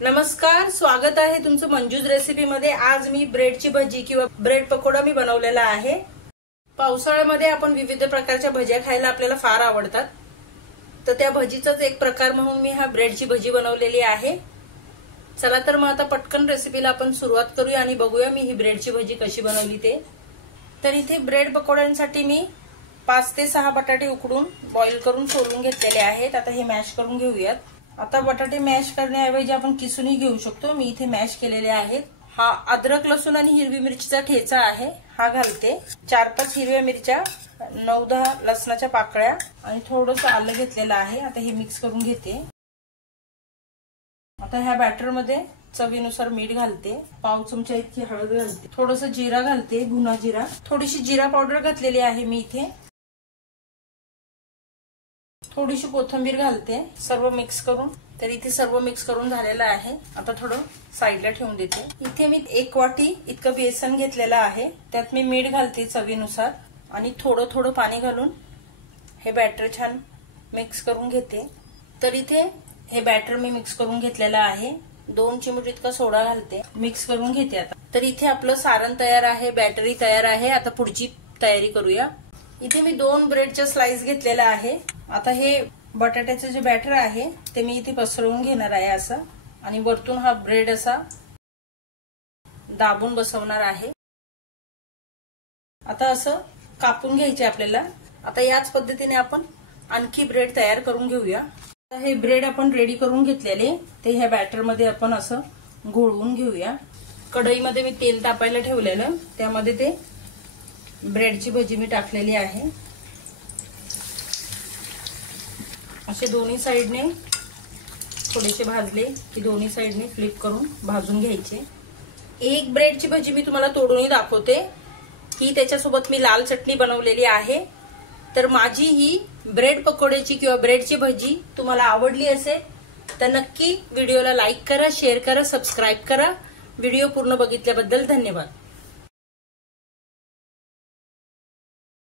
नमस्कार, स्वागत आहे तुमचं मंजूज रेसिपी मध्ये। आज मी ब्रेडची भजी किंवा ब्रेड पकोडा मी बनवलेला आहे। पावसाळ्यामध्ये आपण विविध प्रकारच्या भज्या खायला आपल्याला फार आवडतात, तर त्या भजीचाच एक प्रकार म्हणून मी हा ब्रेडची भजी बनवलेली आहे। चला तर मग आता पटकन रेसिपीला आपण सुरुवात करूया आणि बघूया मी ही ब्रेडची भजी कशी बनवली ते। तर इथे ब्रेड पकोड्यांसाठी मी 5 ते 6 बटाटे उकडून बॉईल करून सोलून घेतलेले आहेत। आता हे मॅश करून घेऊयात। आता बटाटे मॅश करण्याऐवजी आपण किसूनही घेऊ शकतो। मी इथे मॅश केलेले आहेत। हा अद्रक लसूण आणि हिरवी मिरचीचा ठेचा आहे, हा घालते। 4-5 हिरव्या मिरच्या, 9-10 लसणाच्या पाकळ्या आणि थोडंसं आलं घेतलेलं आहे। आता हे मिक्स करून घेते। आता ह्या बॅटर मध्ये चवीनुसार मीठ घालते, पाव चमचा इतकी हळद घालते, थोडंसं जिरा घालते, भुना जिरा, थोडीशी जिरा पावडर घातलेली आहे मी इथे, थोडीशी कोथिंबीर घालते। सर्व मिक्स करून, तर इथे सर्व मिक्स करून झालेलं आहे। आता थोडं साईडला ठेवून देते। इथे मी 1 वाटी इतकं बेसन घेतलेलं आहे, त्यात मी मीठ घालते चवीनुसार आणि थोडं थोडं पाणी घालून हे बॅटर छान मिक्स करून घेते। तर इथे हे बॅटर मी मिक्स करून घेतलेलं आहे। 2 चिमूट इतका सोडा घालते, मिक्स करून घेते। आता तर इथे आपलं सारण तयार आहे, बॅटरी तयार आहे। आता पुढची तयारी करूया। इथे मी 2 ब्रेडच्या स्लाइस घेतलेला आहे। आता हे बटाट्याचं जे बॅटर आहे ते मी इथे पसरवून घेणार आहे असं, आणि वरतून हा ब्रेड असा दाबून बसवणार आहे। आता असं कापून घ्यायचे आपल्याला। आता याच पद्धतीने आपण आणखी ब्रेड तयार करून घेऊया। आता हे ब्रेड आपण रेडी करून घेतलेले ते ह्या बॅटर मध्ये आपण असं घोळवून घेऊया। कढईमध्ये मी तेल तापायला ठेवलेलं, त्यामध्ये ते ब्रेडची भजी मी टाकलेली आहे। असे दोन्ही साइडने थोडेसे भाजले की दोन्ही साइडने फ्लिप करून भाजून घ्यायचे। एक ब्रेडची भजी मी तुम्हाला तोडूनही दाखवते, ही त्याच्यासोबत मी लाल चटणी बनवलेली आहे। तर माझी ही ब्रेड पकोड्याची किंवा ब्रेडची भजी तुम्हाला आवडली असेल तर नक्की व्हिडिओला लाईक करा, शेअर करा, सबस्क्राईब करा। व्हिडिओ पूर्ण बघितल्याबद्दल धन्यवाद।